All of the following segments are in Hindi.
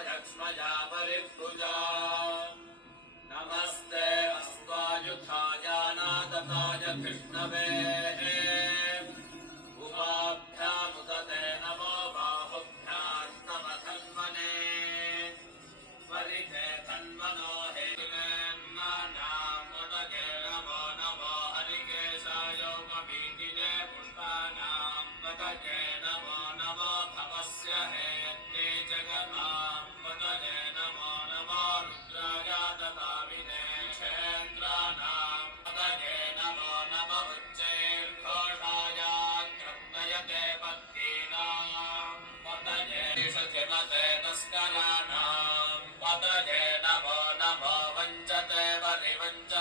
क्ष्मजा परिभुजा नमस्ते अस्वायुखा नादताय कृष्णवे। नमो नमो वञ्चते वृवञ्च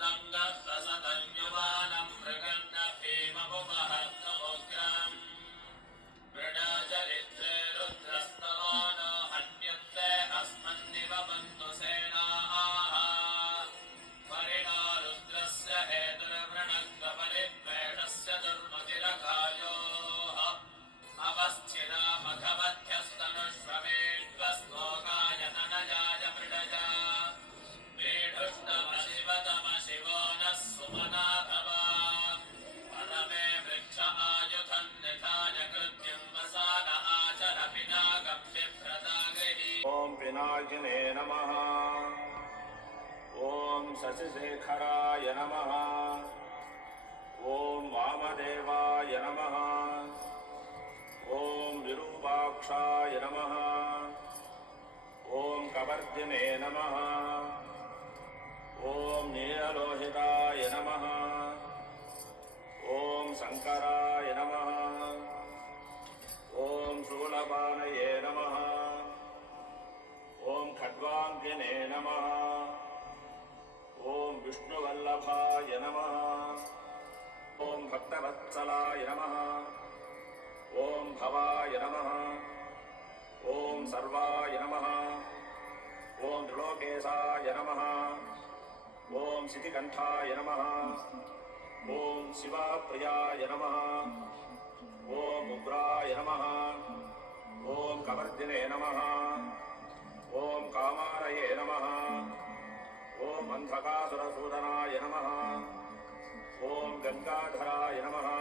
दङ्गः विघ्नविनाशिने नम। ओं शशिशेखराय नम। ओं वामदेवाय नम। ओं विरूपाक्षाय नम। ओं कवर्धिने नम। ओं नीलोहिताय नम। ओं शंकराय नम। ओं शूलपानये भक्तवत्सलाय नमः। ॐ भवाय नमः। ॐ सर्वाय नमः। ॐ त्रिलोकेशाय नमः। ॐ सितिकण्ठाय नमः। ॐ शिवाप्रियाय नमः। ॐ उग्राय नमः। ॐ कवर्दिने नमः। ॐ कामारये नमः। ॐ अन्धकासुरसूदनाय नमः। गङ्गाधराय नमः